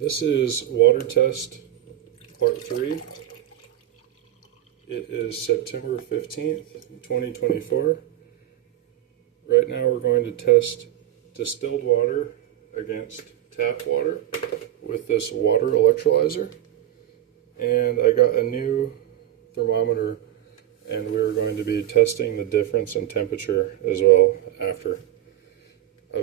This is water test part 3. It is September 15th, 2024. Right now we're going to test distilled water against tap water with this water electrolyzer. And I got a new thermometer, and we are going to be testing the difference in temperature as well after.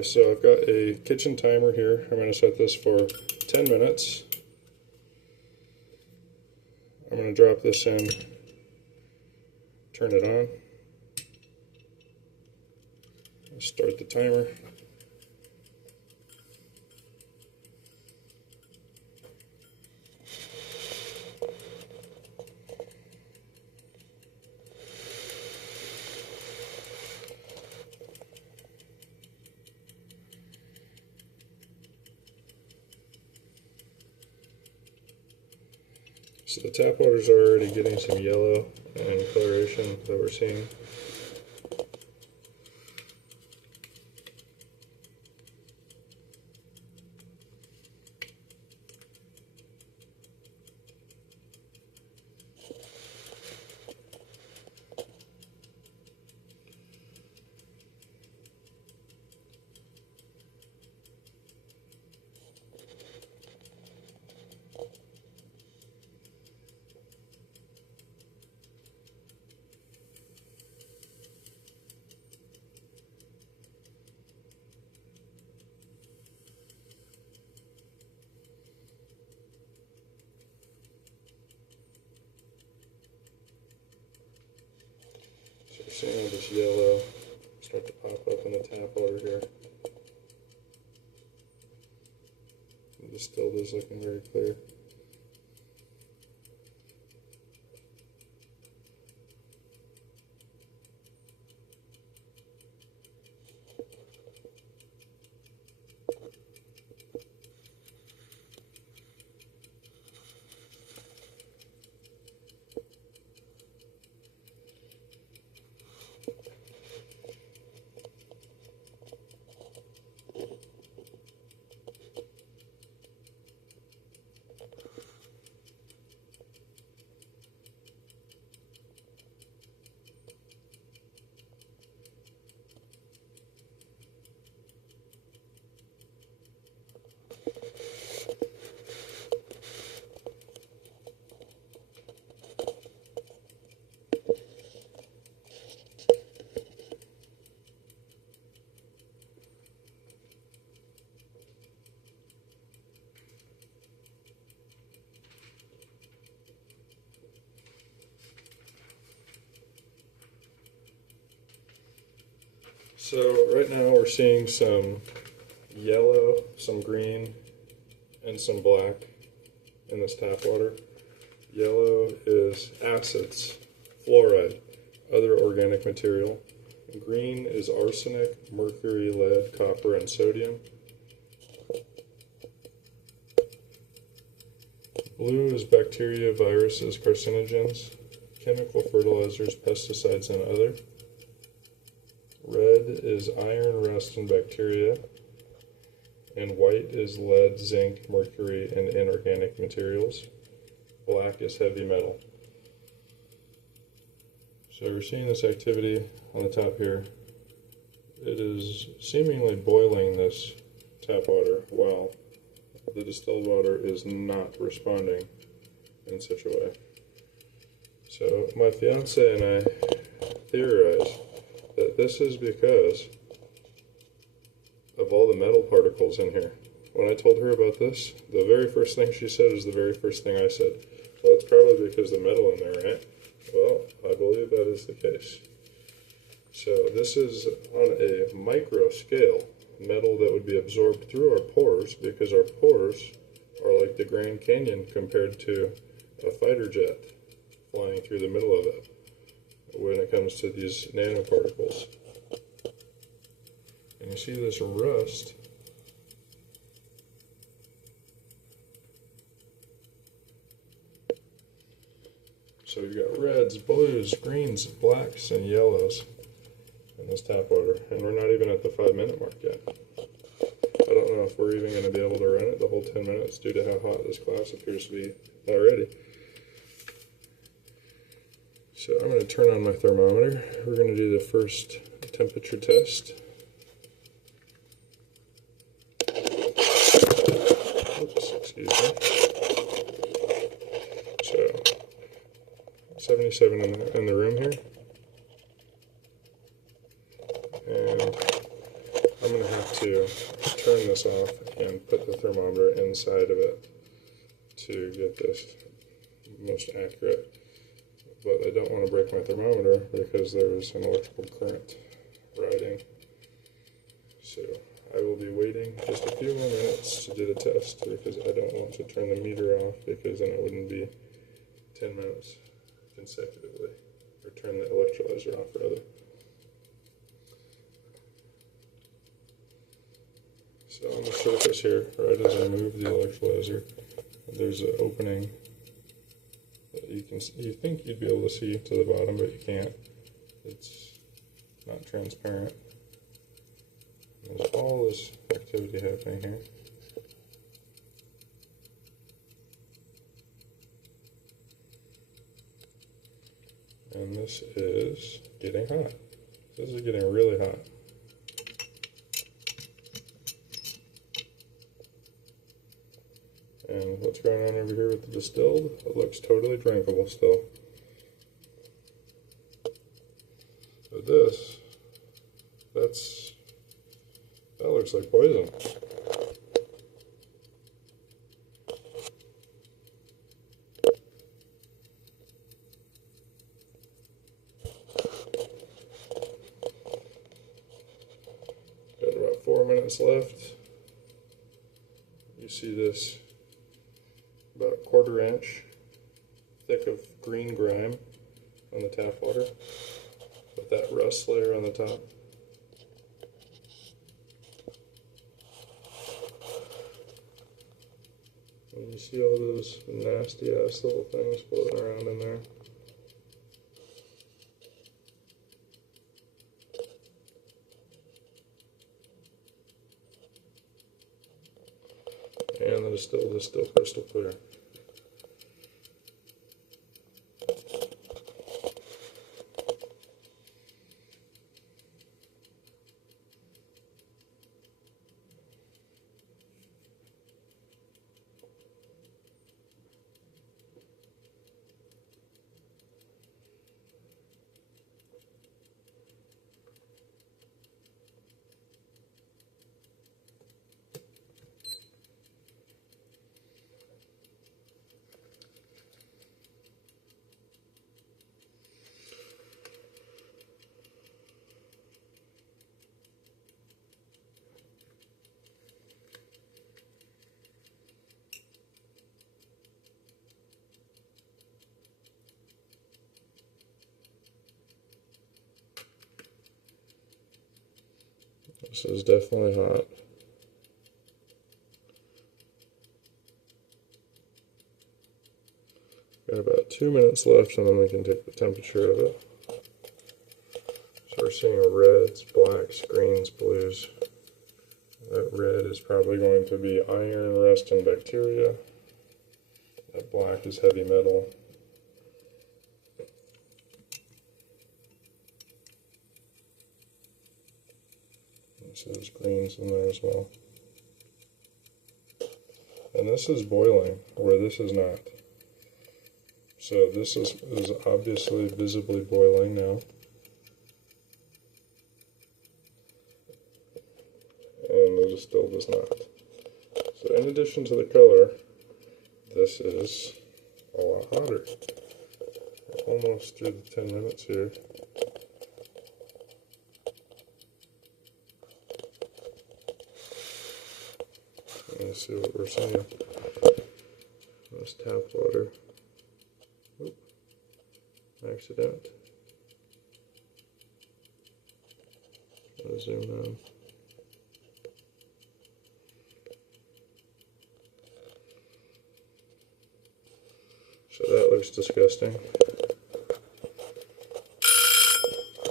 So I've got a kitchen timer here. I'm going to set this for 10 minutes. I'm going to drop this in, turn it on, start the timer. So the tap waters are already getting some yellow and coloration that we're seeing. So we're seeing all this yellow start to pop up in the tap water here. The distilled is looking very clear. So right now we're seeing some yellow, some green, and some black in this tap water. Yellow is acids, fluoride, other organic material. Green is arsenic, mercury, lead, copper, and sodium. Blue is bacteria, viruses, carcinogens, chemical fertilizers, pesticides, and other. Red is iron, rust, and bacteria. And white is lead, zinc, mercury, and inorganic materials. Black is heavy metal. So we're seeing this activity on the top here. It is seemingly boiling this tap water while the distilled water is not responding in such a way. So my fiance and I theorized that this is because of all the metal particles in here. When I told her about this, the very first thing she said is the very first thing I said. Well, it's probably because of the metal in there, right? Well, I believe that is the case. So this is on a micro scale, metal that would be absorbed through our pores, because our pores are like the Grand Canyon compared to a fighter jet flying through the middle of it when it comes to these nanoparticles. And you see this rust so we've got reds, blues, greens, blacks, and yellows in this tap water, and we're not even at the 5-minute mark yet. I don't know if we're even going to be able to run it the whole hold 10 minutes due to how hot this glass appears to be already. So I'm going to turn on my thermometer. We're going to do the first temperature test. Oops, excuse me. So 77 in the room here. And I'm going to have to turn this off and put the thermometer inside of it to get this most accurate. But I don't want to break my thermometer because there is an electrical current riding. So I will be waiting just a few more minutes to do the test because I don't want to turn the meter off, because then it wouldn't be 10 minutes consecutively, or turn the electrolyzer off rather. So on the surface here, right as I move the electrolyzer, there's an opening that you think you'd be able to see to the bottom, but you can't. It's not transparent. There's all this activity happening here. And this is getting hot. This is getting really hot. And what's going on over here with the distilled? It looks totally drinkable still. But this, that looks like poison. Got about 4 minutes left. You see this about a 1/4 inch thick of green grime on the tap water with that rust layer on the top. And you see all those nasty ass little things floating around in there. And the distilled is still crystal clear. This is definitely hot. Got about 2 minutes left, and then we can take the temperature of it. So we're seeing reds, blacks, greens, blues. That red is probably going to be iron, rust, and bacteria. That black is heavy metal. So there's greens in there as well. And this is boiling, where this is not. So this is obviously visibly boiling now. And the distilled is not. So in addition to the color, this is a lot hotter. We're almost through the 10 minutes here. Let's see what we're seeing. This tap water. Oop. Accident. I'll zoom in. So that looks disgusting.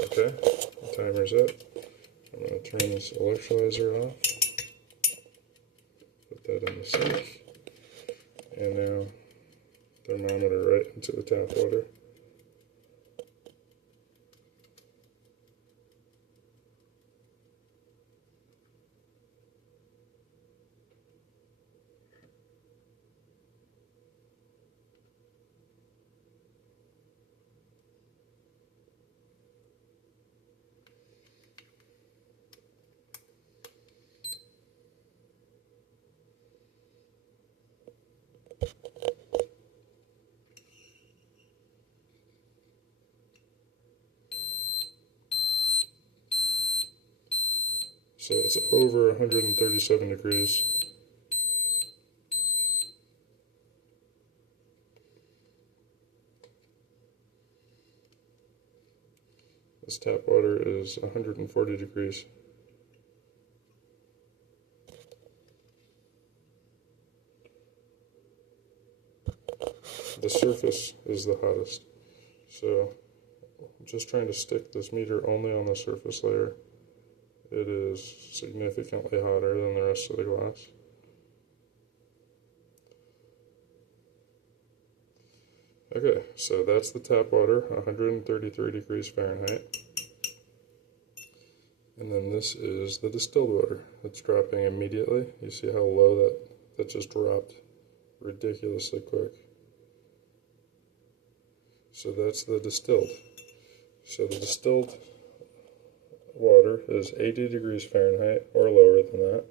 Okay, the timer's up. I'm going to turn this electrolyzer off. Put that in the sink. And now thermometer right into the tap water. So it's over 137 degrees. This tap water is 140 degrees. The surface is the hottest. So I'm just trying to stick this meter only on the surface layer. It is significantly hotter than the rest of the glass. Okay, so that's the tap water, 133 degrees Fahrenheit. And then this is the distilled water. It's dropping immediately. You see how low that just dropped ridiculously quick. So that's the distilled. So the distilled water is 80 degrees Fahrenheit or lower than that.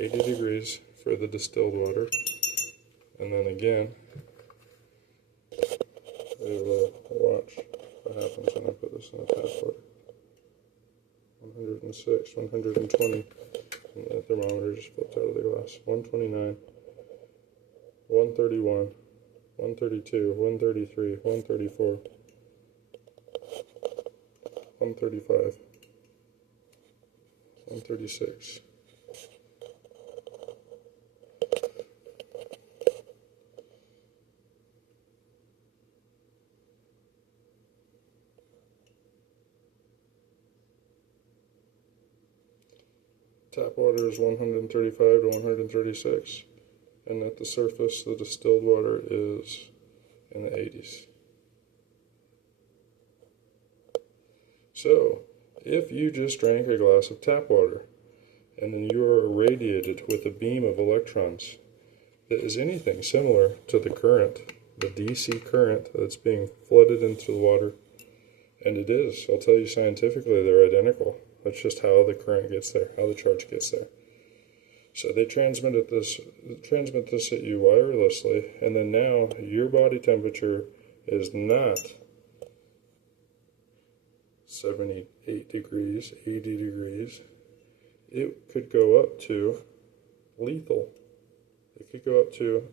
80 degrees for the distilled water. And then again, we will watch what happens when I put this in the tap water. 106, 120, and the thermometer just flipped out of the glass. 129, 131, 132, 133, 134, 135, 136. Tap water is 135 to 136, and at the surface the distilled water is in the 80s. So, if you just drank a glass of tap water, and then you are irradiated with a beam of electrons that is anything similar to the current, the DC current that's being flooded into the water, and it is, I'll tell you scientifically, they're identical. That's just how the current gets there, how the charge gets there. So they transmit this at you wirelessly, and then now your body temperature is not 78 degrees, 80 degrees. It could go up to lethal. It could go up to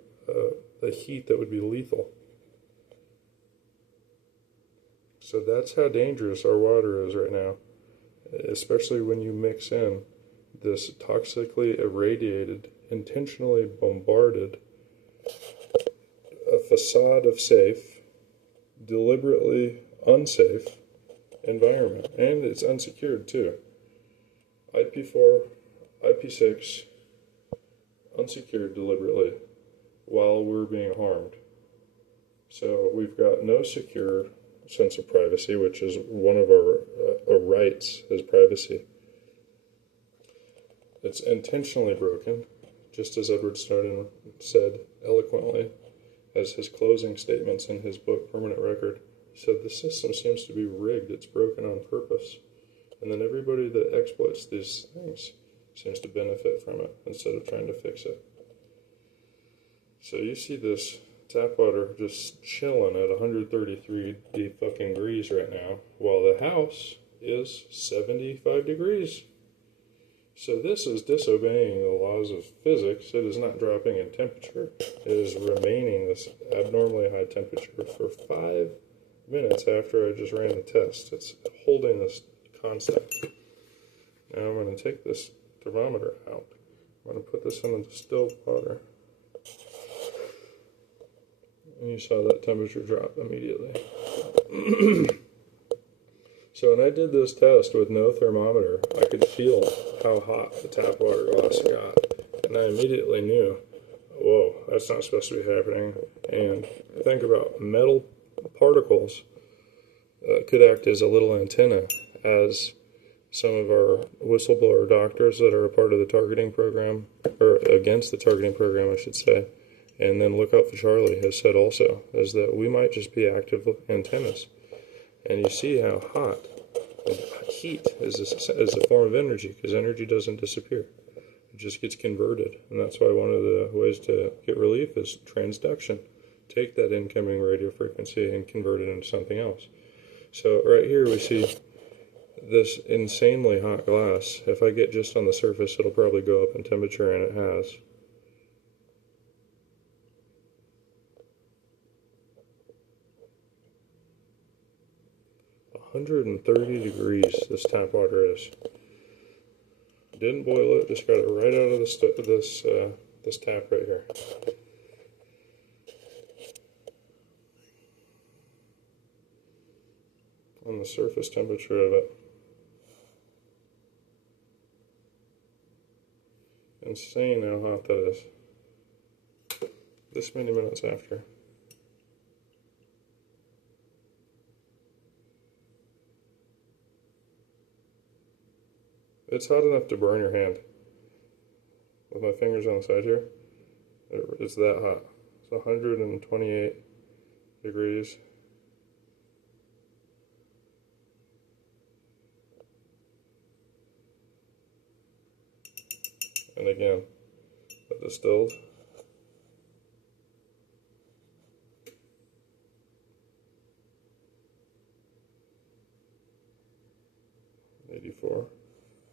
the heat that would be lethal. So that's how dangerous our water is right now, especially when you mix in this toxically irradiated, intentionally bombarded, a facade of safe, deliberately unsafe environment. And it's unsecured too. IP4, IP6, unsecured deliberately while we're being harmed. So we've got no secure sense of privacy, which is one of our rights, is privacy. It's intentionally broken, just as Edward Snowden said eloquently as his closing statements in his book, Permanent Record. He said, the system seems to be rigged, it's broken on purpose. And then everybody that exploits these things seems to benefit from it instead of trying to fix it. So you see this tap water just chilling at 133 fucking degrees right now, while the house is 75 degrees. So this is disobeying the laws of physics. It is not dropping in temperature. It is remaining this abnormally high temperature for 5 minutes after I just ran the test. It's holding this constant. Now I'm going to take this thermometer out. I'm going to put this in the distilled water. And you saw that temperature drop immediately. So when I did this test with no thermometer, I could feel how hot the tap water glass got. And I immediately knew, whoa, that's not supposed to be happening. And think about metal particles could act as a little antenna, as some of our whistleblower doctors that are a part of the targeting program, or against the targeting program, I should say, and then Look Out for Charlie has said also, is that we might just be active antennas. And you see how hot, heat is a form of energy, because energy doesn't disappear. It just gets converted. And that's why one of the ways to get relief is transduction. Take that incoming radio frequency and convert it into something else. So right here we see this insanely hot glass. If I get just on the surface, it'll probably go up in temperature, and it has. "130 degrees this tap water is. Didn't boil it, just got it right out of this tap right here. On the surface temperature of it. Insane how hot that is. This many minutes after. It's hot enough to burn your hand. With my fingers on the side here, it's that hot. It's 128 degrees. And again, the distilled.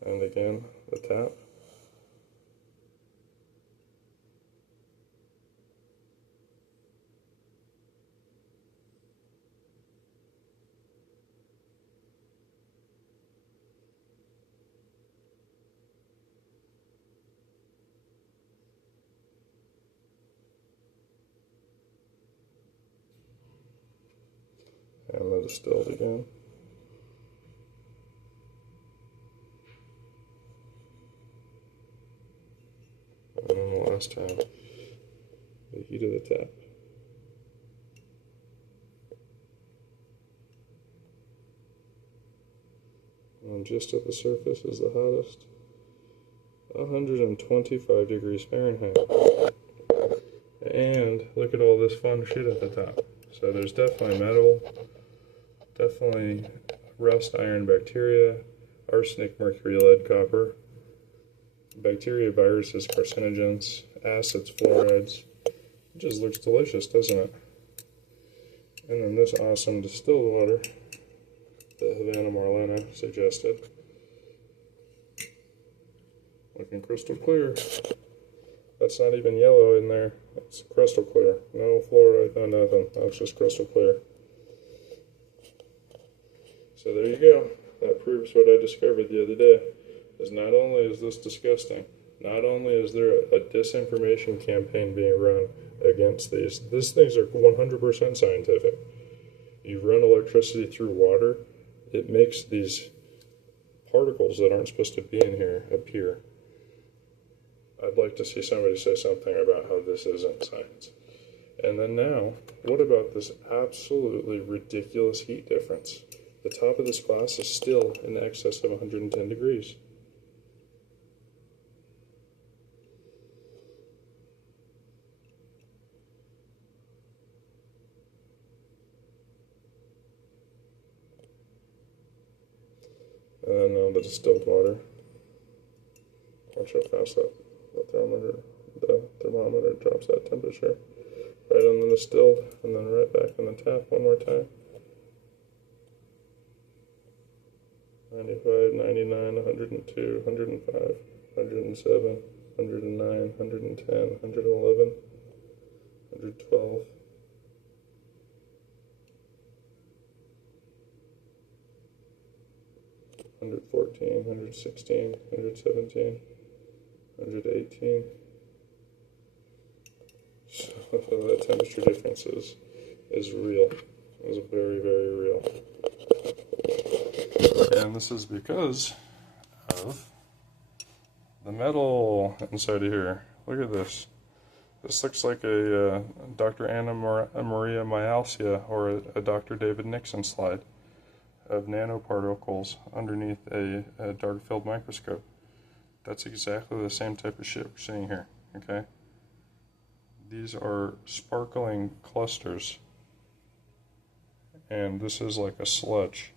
And again, the tap. And the distilled again. And then the last time, the heat of the tap. And just at the surface is the hottest, 125 degrees Fahrenheit. And look at all this fun shit at the top. So there's definitely metal, definitely rust, iron, bacteria, arsenic, mercury, lead, copper, bacteria, viruses, carcinogens, acids, fluorides. It just looks delicious, doesn't it? And then this awesome distilled water that Havana Marlena suggested. Looking crystal clear. That's not even yellow in there. It's crystal clear. No fluoride, no nothing. That's just crystal clear. So there you go. That proves what I discovered the other day. Is not only is this disgusting, not only is there a disinformation campaign being run against these things are 100% scientific. You run electricity through water, it makes these particles that aren't supposed to be in here appear. I'd like to see somebody say something about how this isn't science. And then now, what about this absolutely ridiculous heat difference? The top of this glass is still in excess of 110 degrees. And then the distilled water. Watch how fast the thermometer drops that temperature. Right on the distilled, and then right back on the tap one more time. 95, 99, 102, 105, 107, 109, 110, 111, 112. 114, 116, 117, 118. So that temperature difference is real. Is very, very real. And this is because of The metal inside of here. Look at this. This looks like a Dr. Anna Maria Myalcia or a Dr. David Nixon slide of nanoparticles underneath a dark field microscope. That's exactly the same type of shit we're seeing here, okay? These are sparkling clusters, and this is like a sludge.